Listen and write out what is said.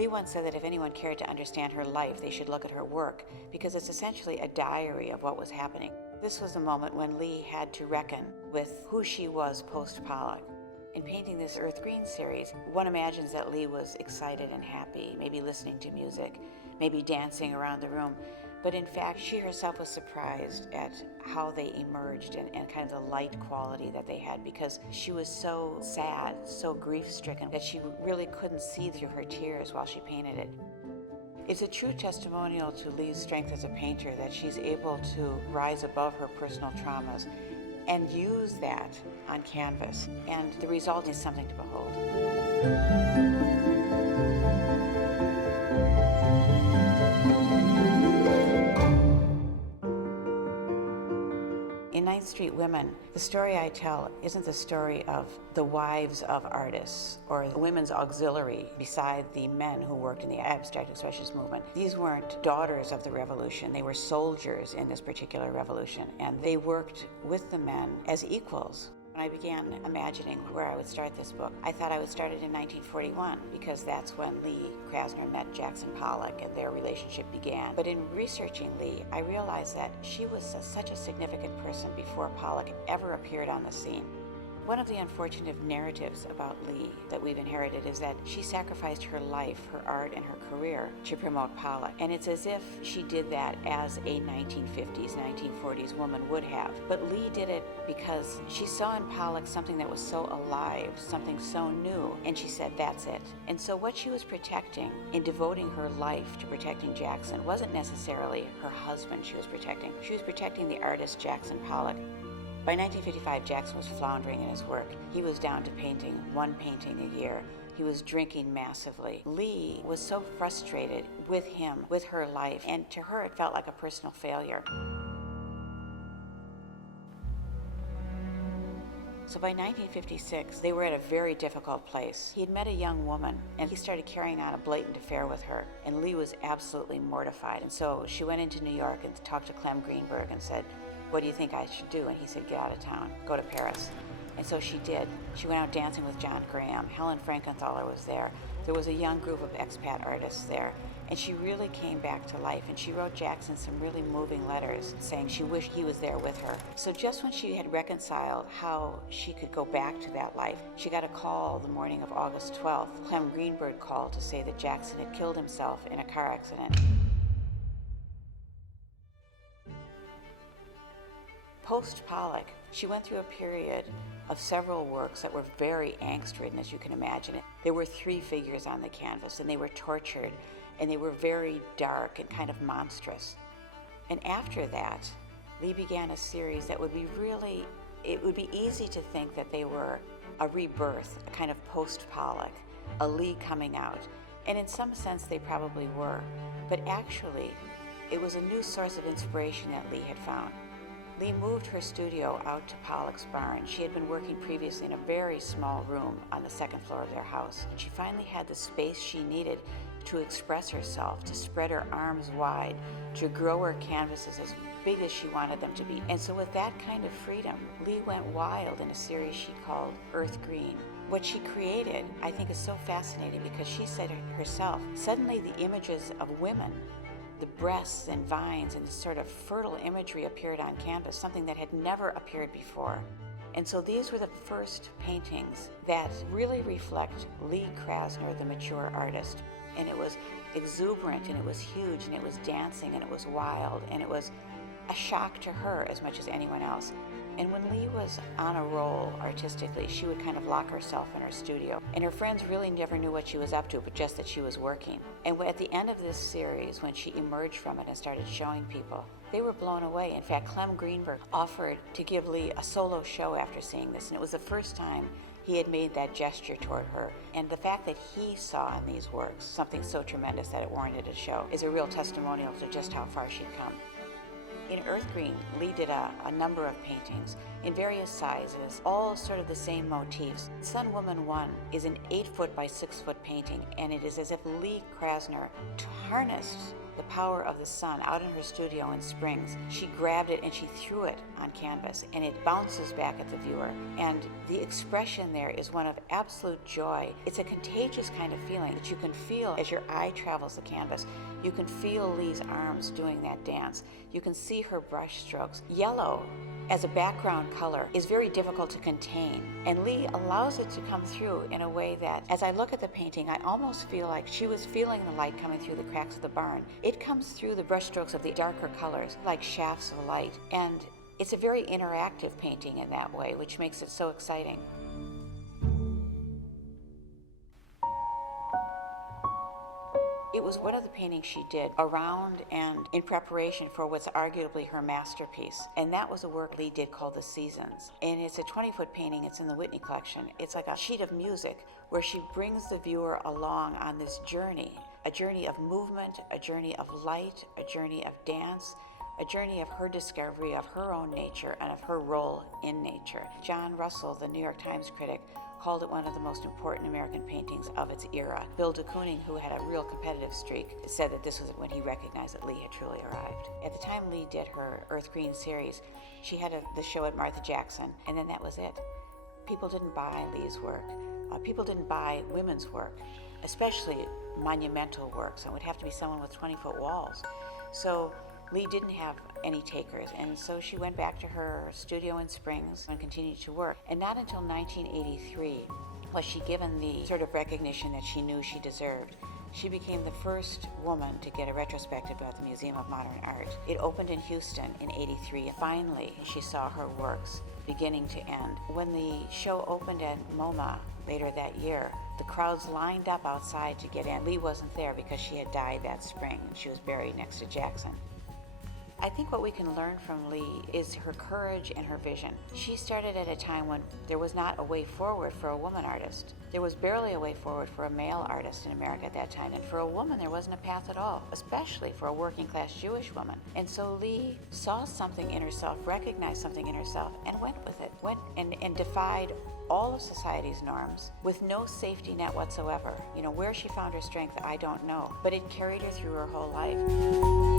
Lee once said that if anyone cared to understand her life, they should look at her work, because it's essentially a diary of what was happening. This was the moment when Lee had to reckon with who she was post-Pollock. In painting this Earth Green series, one imagines that Lee was excited and happy, maybe listening to music, maybe dancing around the room. But in fact, she herself was surprised at how they emerged and kind of the light quality that they had, because she was so sad, so grief-stricken, that she really couldn't see through her tears while she painted it. It's a true testimonial to Lee's strength as a painter that she's able to rise above her personal traumas and use that on canvas, and the result is something to behold. In 9th Street Women, the story I tell isn't the story of the wives of artists or the women's auxiliary beside the men who worked in the abstract expressionist movement. These weren't daughters of the revolution. They were soldiers in this particular revolution, and they worked with the men as equals. When I began imagining where I would start this book, I thought I would start it in 1941, because that's when Lee Krasner met Jackson Pollock and their relationship began. But in researching Lee, I realized that she was such a significant person before Pollock ever appeared on the scene. One of the unfortunate narratives about Lee that we've inherited is that she sacrificed her life, her art, and her career to promote Pollock. And it's as if she did that as a 1950s, 1940s woman would have. But Lee did it because she saw in Pollock something that was so alive, something so new, and she said, that's it. And so what she was protecting in devoting her life to protecting Jackson wasn't necessarily her husband she was protecting. She was protecting the artist Jackson Pollock. By 1955, Jackson was floundering in his work. He was down to painting one painting a year. He was drinking massively. Lee was so frustrated with him, with her life, and to her it felt like a personal failure. So by 1956, they were at a very difficult place. He had met a young woman, and he started carrying on a blatant affair with her, and Lee was absolutely mortified. And so she went into New York and talked to Clem Greenberg and said, what do you think I should do? And he said, get out of town, go to Paris. And so she did. She went out dancing with John Graham. Helen Frankenthaler was there. There was a young group of expat artists there. And she really came back to life. And she wrote Jackson some really moving letters saying she wished he was there with her. So just when she had reconciled how she could go back to that life, she got a call the morning of August 12th. Clem Greenberg called to say that Jackson had killed himself in a car accident. Post-Pollock, she went through a period of several works that were very angst-ridden, as you can imagine it. There were 3 figures on the canvas, and they were tortured, and they were very dark and kind of monstrous. And after that, Lee began a series that would be really, it would be easy to think that they were a rebirth, a kind of post-Pollock, a Lee coming out. And in some sense, they probably were. But actually, it was a new source of inspiration that Lee had found. Lee moved her studio out to Pollock's barn. She had been working previously in a very small room on the 2nd floor of their house. She finally had the space she needed to express herself, to spread her arms wide, to grow her canvases as big as she wanted them to be. And so with that kind of freedom, Lee went wild in a series she called Earth Green. What she created, I think, is so fascinating because she said herself, suddenly the images of women, the breasts and vines and this sort of fertile imagery appeared on canvas, something that had never appeared before. And so these were the first paintings that really reflect Lee Krasner, the mature artist. And it was exuberant, and it was huge, and it was dancing, and it was wild, and it was a shock to her as much as anyone else. And when Lee was on a roll artistically, she would kind of lock herself in her studio. And her friends really never knew what she was up to, but just that she was working. And at the end of this series, when she emerged from it and started showing people, they were blown away. In fact, Clem Greenberg offered to give Lee a solo show after seeing this, and it was the first time he had made that gesture toward her. And the fact that he saw in these works something so tremendous that it warranted a show is a real testimonial to just how far she'd come. In Earth Green, Lee did a number of paintings in various sizes, all sort of the same motifs. Sun Woman 1 is an 8-foot by 6-foot painting, and it is as if Lee Krasner harnessed the power of the sun out in her studio in Springs. She grabbed it and she threw it on canvas, and it bounces back at the viewer. And the expression there is one of absolute joy. It's a contagious kind of feeling that you can feel as your eye travels the canvas. You can feel Lee's arms doing that dance. You can see her brush strokes. Yellow as a background color is very difficult to contain, and Lee allows it to come through in a way that, as I look at the painting, I almost feel like she was feeling the light coming through the cracks of the barn. It comes through the brushstrokes of the darker colors like shafts of light, and it's a very interactive painting in that way, which makes it so exciting. It was one of the paintings she did around and in preparation for what's arguably her masterpiece. And that was a work Lee did called The Seasons. And it's a 20-foot painting. It's in the Whitney collection. It's like a sheet of music where she brings the viewer along on this journey, a journey of movement, a journey of light, a journey of dance, a journey of her discovery of her own nature and of her role in nature. John Russell, the New York Times critic, called it one of the most important American paintings of its era. Willem de Kooning, who had a real competitive streak, said that this was when he recognized that Lee had truly arrived. At the time Lee did her Earth Green series, she had the show at Martha Jackson, and then that was it. People didn't buy Lee's work. People didn't buy women's work, especially monumental works. It would have to be someone with 20-foot walls. So Lee didn't have any takers, and so she went back to her studio in Springs and continued to work. And not until 1983 was she given the sort of recognition that she knew she deserved. She became the first woman to get a retrospective at the Museum of Modern Art. It opened in Houston in '83, and finally she saw her works beginning to end. When the show opened at MoMA later that year, the crowds lined up outside to get in. Lee wasn't there because she had died that spring, and she was buried next to Jackson. I think what we can learn from Lee is her courage and her vision. She started at a time when there was not a way forward for a woman artist. There was barely a way forward for a male artist in America at that time, and for a woman there wasn't a path at all, especially for a working class Jewish woman. And so Lee saw something in herself, recognized something in herself, and went with it, and defied all of society's norms with no safety net whatsoever. Where she found her strength, I don't know, but it carried her through her whole life.